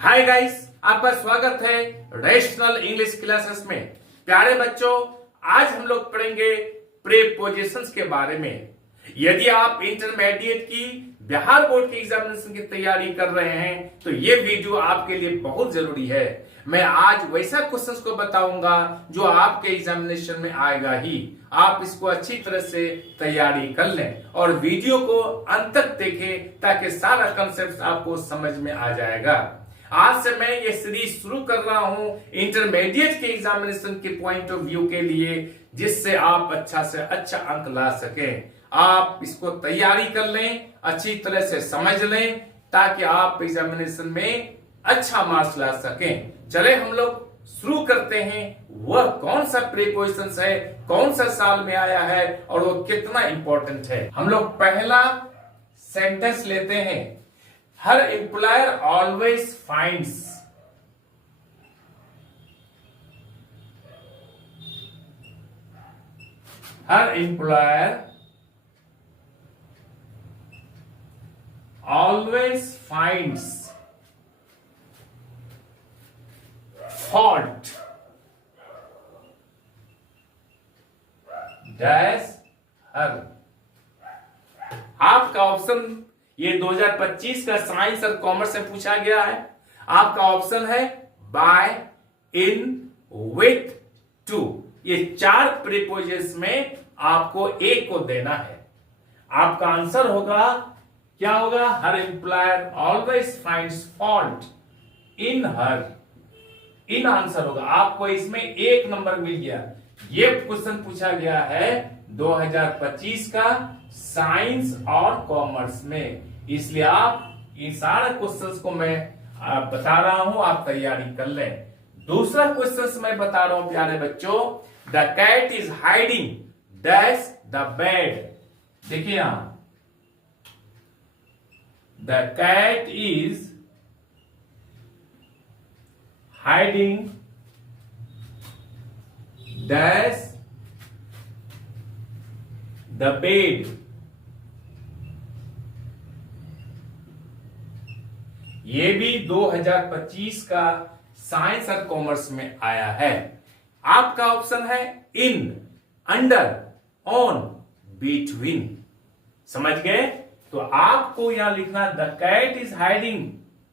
Hi guys, आपका स्वागत है रेशनल इंग्लिश क्लासेस में। प्यारे बच्चों, आज हम लोग पढ़ेंगे प्रीपोजिशंस के बारे में। यदि आप इंटरमीडिएट की बिहार बोर्ड की एग्जामिनेशन की तैयारी कर रहे हैं तो ये वीडियो आपके लिए बहुत जरूरी है। मैं आज वैसा क्वेश्चंस को बताऊंगा जो आपके एग्जामिनेशन में आएगा ही। आप इसको अच्छी तरह से तैयारी कर लें और वीडियो को अंत तक देखें ताकि सारा कंसेप्ट आपको समझ में आ जाएगा। आज से मैं ये सीरीज शुरू कर रहा हूं इंटरमीडिएट के एग्जामिनेशन के पॉइंट ऑफ व्यू के लिए, जिससे आप अच्छा से अच्छा अंक ला सकें। आप इसको तैयारी कर लें, अच्छी तरह से समझ लें ताकि आप एग्जामिनेशन में अच्छा मार्क्स ला सकें। चले हम लोग शुरू करते हैं। वह कौन सा प्रीपोजिशन है, कौन सा साल में आया है और वो कितना इंपॉर्टेंट है। हम लोग पहला सेंटेंस लेते हैं। Her employer always finds. Her employer always finds fault dash her। आपका ऑप्शन ये 2025 का साइंस और कॉमर्स से पूछा गया है। आपका ऑप्शन है बाय, इन, विथ, टू। ये चार प्रीपोजिशन में आपको एक को देना है। आपका आंसर होगा, क्या होगा? Her employer always finds fault in her. In answer होगा। आपको इसमें एक नंबर मिल गया। ये क्वेश्चन पूछा गया है 2025 का साइंस और कॉमर्स में, इसलिए आप इन सारे क्वेश्चंस को मैं बता रहा हूं, आप तैयारी कर लें। दूसरा क्वेश्चन मैं बता रहा हूं प्यारे बच्चों। The cat is hiding dash the bed. देखिए यहां, the cat is hiding dash the bed। ये भी 2025 का साइंस और कॉमर्स में आया है। आपका ऑप्शन है इन, अंडर, ऑन, बिटवीन। समझ गए? तो आपको यहां लिखना द कैट इज हाइडिंग,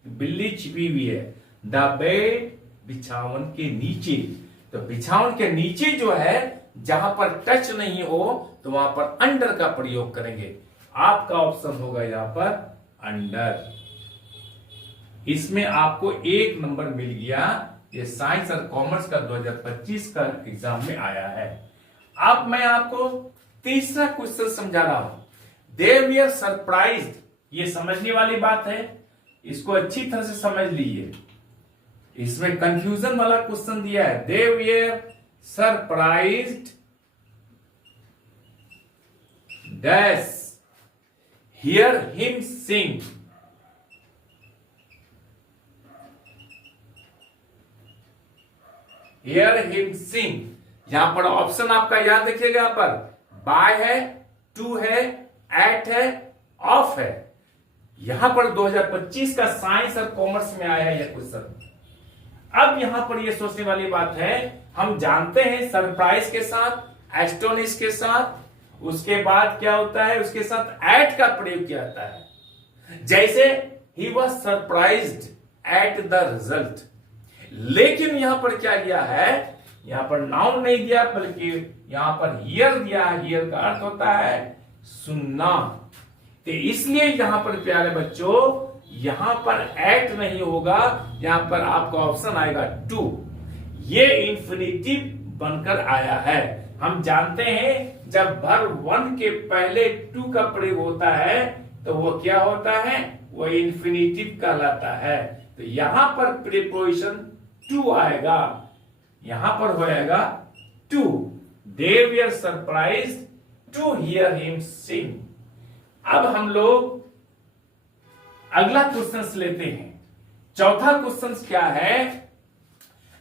बिल्ली छिपी हुई है, द बेड, बिछावन के नीचे। तो बिछावन के नीचे जो है, जहां पर टच नहीं हो तो वहां पर अंडर का प्रयोग करेंगे। आपका ऑप्शन होगा यहां पर अंडर। इसमें आपको एक नंबर मिल गया। ये साइंस और कॉमर्स का 2025 का एग्जाम में आया है। अब मैं आपको तीसरा क्वेश्चन समझा रहा हूं। They were surprised। ये समझने वाली बात है, इसको अच्छी तरह से समझ लीजिए। इसमें कंफ्यूजन वाला क्वेश्चन दिया है। They were surprised dash hear him sing। hear him sing। यहां पर ऑप्शन आपका याद रखिएगा, यहां पर बाय है, टू है, एट है, ऑफ है। यहां पर 2025 का साइंस और कॉमर्स में आया है यह क्वेश्चन। अब यहां पर यह सोचने वाली बात है, हम जानते हैं सरप्राइज के साथ, एस्टोनिश के साथ, उसके बाद क्या होता है, उसके साथ एट का प्रयोग किया जाता है। जैसे he was surprised at the result. लेकिन यहां पर क्या दिया है, यहां पर नाउन नहीं दिया बल्कि यहां पर हियर दिया है। हियर का अर्थ होता है सुनना। तो इसलिए यहां पर प्यारे बच्चों, यहां पर एट नहीं होगा, यहां पर आपका ऑप्शन आएगा टू। ये इंफिनिटिव बनकर आया है। हम जानते हैं जब भर वन के पहले टू का प्रयोग होता है तो वो क्या होता है, वो इंफिनिटिव कहलाता है। तो यहां पर प्रीपोजिशन टू आएगा, यहां पर होएगा to. They were surprised to hear him sing। अब हम लोग अगला क्वेश्चन लेते हैं। चौथा क्वेश्चन क्या है?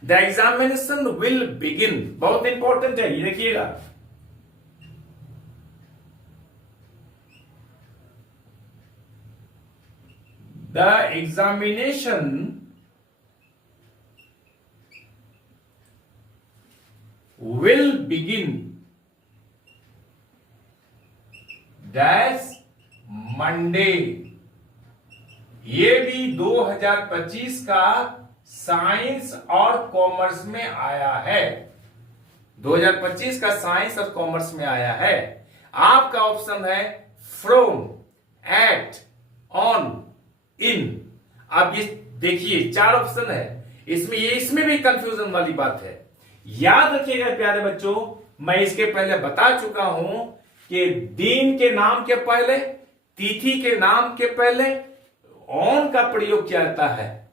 The examination will begin. बहुत इंपॉर्टेंट है, ये देखिएगा। The examination will begin dash Monday। ये भी 2025 का साइंस और कॉमर्स में आया है। 2025 का साइंस और कॉमर्स में आया है। आपका ऑप्शन है फ्रॉम, एट, ऑन, इन। अब ये देखिए 4 ऑप्शन है इसमें भी कंफ्यूजन वाली बात है। याद रखिएगा प्यारे बच्चों, मैं इसके पहले बता चुका हूं कि दिन के नाम के पहले, तिथि के नाम के पहले ऑन का प्रयोग किया जाता है।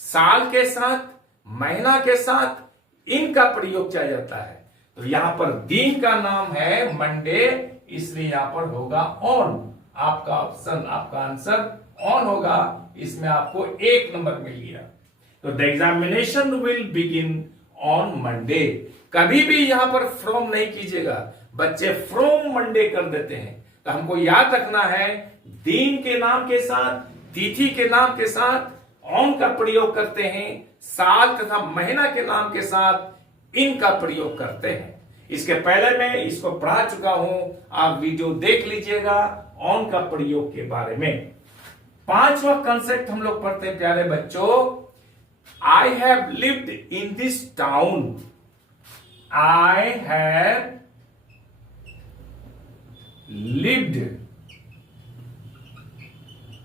साल के साथ, महीना के साथ इन का प्रयोग किया जाता है। तो यहां पर दिन का नाम है मंडे, इसलिए यहां पर होगा ऑन। आपका ऑप्शन, आपका आंसर ऑन होगा। इसमें आपको 1 नंबर मिल गया। तो the examination will begin on Monday. कभी भी यहां पर फ्रॉम नहीं कीजिएगा, बच्चे फ्रॉम मंडे कर देते हैं। तो हमको याद रखना है दिन के नाम के साथ, तिथि के नाम के साथ ऑन का प्रयोग करते हैं, साल तथा महीना के नाम के साथ इन का प्रयोग करते हैं। इसके पहले मैं इसको पढ़ा चुका हूं, आप वीडियो देख लीजिएगा ऑन का प्रयोग के बारे में। 5वां कंसेप्ट हम लोग पढ़ते हैं प्यारे बच्चों। I have lived in this town. I have lived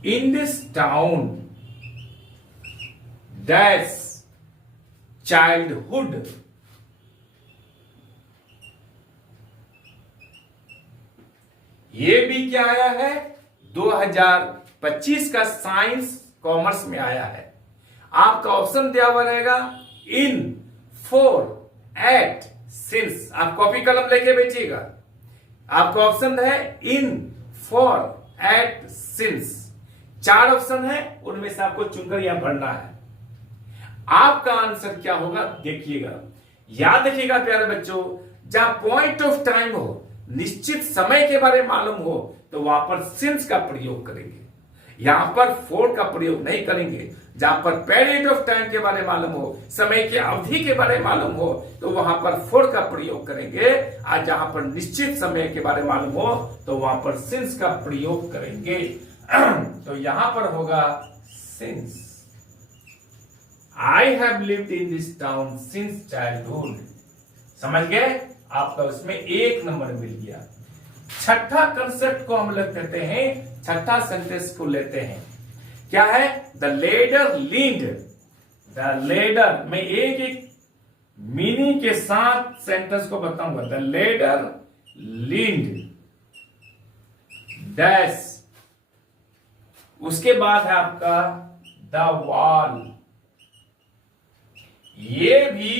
in this town. Dash childhood. ये भी क्या आया है? 2025 का साइंस कॉमर्स में आया है। आपका ऑप्शन दिया हुआ रहेगा इन, फॉर, एट, सिंस। आप कॉपी कलम लेके बैठिएगा। आपका ऑप्शन है in, for, eight, since. 4 option है, उनमें से आपको चुनकर यहां पढ़ना है। आपका आंसर क्या होगा देखिएगा। याद रखिएगा प्यारे बच्चों, जहां पॉइंट ऑफ टाइम हो, निश्चित समय के बारे में मालूम हो, तो वहां पर सिंस का प्रयोग करेंगे। यहां पर फॉर का प्रयोग नहीं करेंगे। जहां पर पीरियड ऑफ टाइम के बारे में मालूम हो, समय की अवधि के बारे में मालूम हो, तो वहां पर फॉर का प्रयोग करेंगे। और जहां पर निश्चित समय के बारे में मालूम हो, तो वहां पर सिंस का प्रयोग करेंगे। तो यहां पर होगा since. I have lived in this town since childhood. समझ गए? आपका उसमें 1 नंबर मिल गया। छठा कंसेप्ट को हम लोग कहते हैं, छठा सेंटेंस को लेते हैं। क्या है? The ladder leaned. The ladder, मैं एक एक मीनिंग के साथ सेंटेंस को बताऊंगा। द लेडर लीन्ड डैश, उसके बाद है आपका द वॉल। ये भी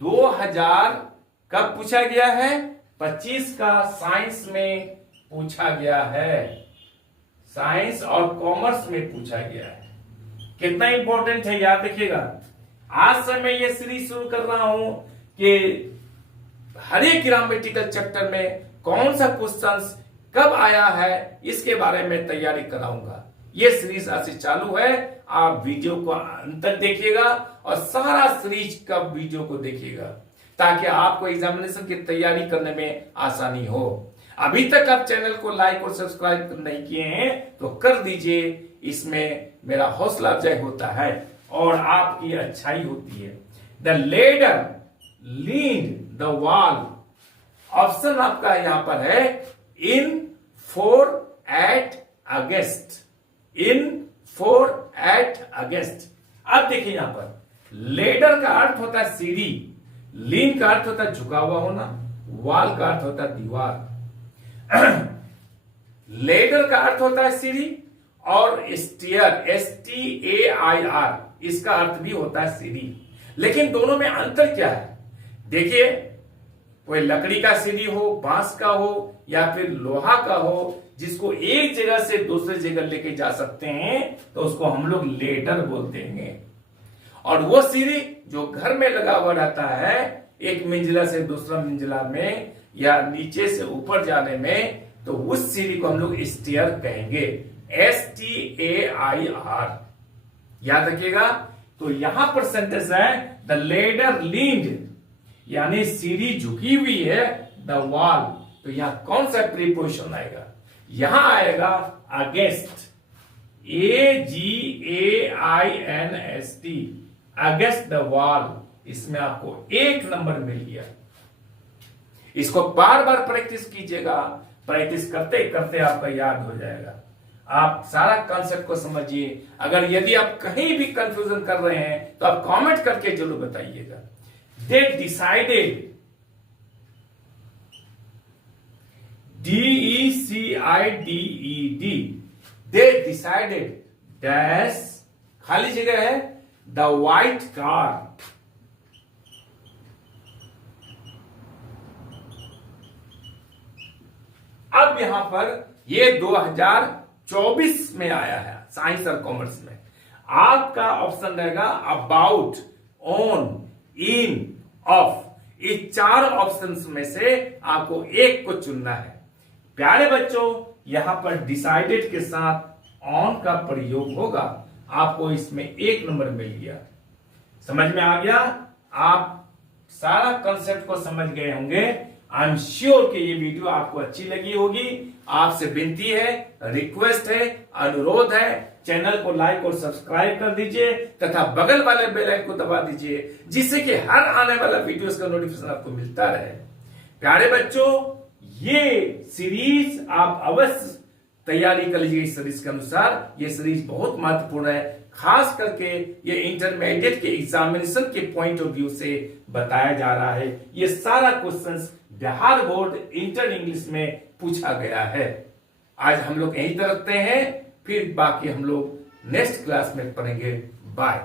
2000 कब पूछा गया है? 25 का साइंस में पूछा गया है। साइंस और कॉमर्स में पूछा गया है। कितना इंपॉर्टेंट है याद रखिएगा। आज से मैं ये सीरीज शुरू कर रहा हूं कि हर एक ग्रामेटिकल चैप्टर में कौन सा क्वेश्चंस कब आया है, इसके बारे में तैयारी कराऊंगा। ये सीरीज आज से चालू है। आप वीडियो को अंत तक देखिएगा और सारा सीरीज का वीडियो को देखिएगा, ताकि आपको एग्जामिनेशन की तैयारी करने में आसानी हो। अभी तक आप चैनल को लाइक और सब्सक्राइब नहीं किए हैं तो कर दीजिए। इसमें मेरा हौसला अफजाई होता है और आपकी अच्छाई होती है। The ladder leaned the wall. Option आपका यहां पर है in, for, at, against. In, for, at, against. अब देखिए यहां पर लेडर का अर्थ होता है सीढ़ी, लीन का अर्थ होता है झुका हुआ होना, वॉल का अर्थ होता है दीवार। लेडर का अर्थ होता है सीढ़ी और स्टेयर, STAIR, इसका अर्थ भी होता है सीढ़ी। लेकिन दोनों में अंतर क्या है? देखिए, कोई लकड़ी का सीढ़ी हो, बांस का हो या फिर लोहा का हो, जिसको एक जगह से दूसरी जगह लेके जा सकते हैं, तो उसको हम लोग लेडर बोलते हैं। और वो सीढ़ी जो घर में लगा हुआ रहता है, एक मंजिला से दूसरा मंजिला में या नीचे से ऊपर जाने में, तो उस सीढ़ी को हम लोग स्टेयर कहेंगे, STAIR। याद रखिएगा। तो यहां पर सेंटेंस है द लेडर लीन्ड। यानी सीढ़ी झुकी हुई है, द वॉल, तो यहां कौन सा प्रीपोजिशन आएगा? यहां आएगा against, AGAINST, against the wall. इसमें आपको 1 नंबर मिल गया। इसको बार बार प्रैक्टिस कीजिएगा, प्रैक्टिस करते करते आपका याद हो जाएगा। आप सारा कॉन्सेप्ट को समझिए। अगर यदि आप कहीं भी कंफ्यूजन कर रहे हैं तो आप कमेंट करके जरूर बताइएगा। They decided, DECIDED, they decided dash, खाली जगह है, द व्हाइट कार। अब यहां पर ये 2024 में आया है साइंस और कॉमर्स में। आपका ऑप्शन रहेगा अबाउट, ऑन, इन, ऑफ। इस 4 ऑप्शंस में से आपको एक को चुनना है। प्यारे बच्चों, यहां पर डिसाइडेड के साथ ऑन का प्रयोग होगा। आपको इसमें 1 नंबर मिल गया। समझ में आ गया? आप सारा कंसेप्ट को समझ गए होंगे। आई एम श्योर कि ये वीडियो आपको अच्छी लगी होगी। आपसे विनती है, रिक्वेस्ट है, अनुरोध है, चैनल को लाइक और सब्सक्राइब कर दीजिए तथा बगल वाले बेल आइकन को दबा दीजिए, जिससे कि हर आने वाला वीडियोस का नोटिफिकेशन आपको मिलता रहे। प्यारे बच्चों, ये सीरीज आप अवश्य तैयारी कर लीजिए। इस सीरीज के अनुसार ये सीरीज बहुत महत्वपूर्ण है, खास करके ये इंटरमीडिएट के एग्जामिनेशन के पॉइंट ऑफ व्यू से बताया जा रहा है। ये सारा questions Bihar board inter English में पूछा गया है। आज हम लोग यहीं तक रखते हैं, फिर बाकी हम लोग नेक्स्ट क्लास में पढ़ेंगे। बाय।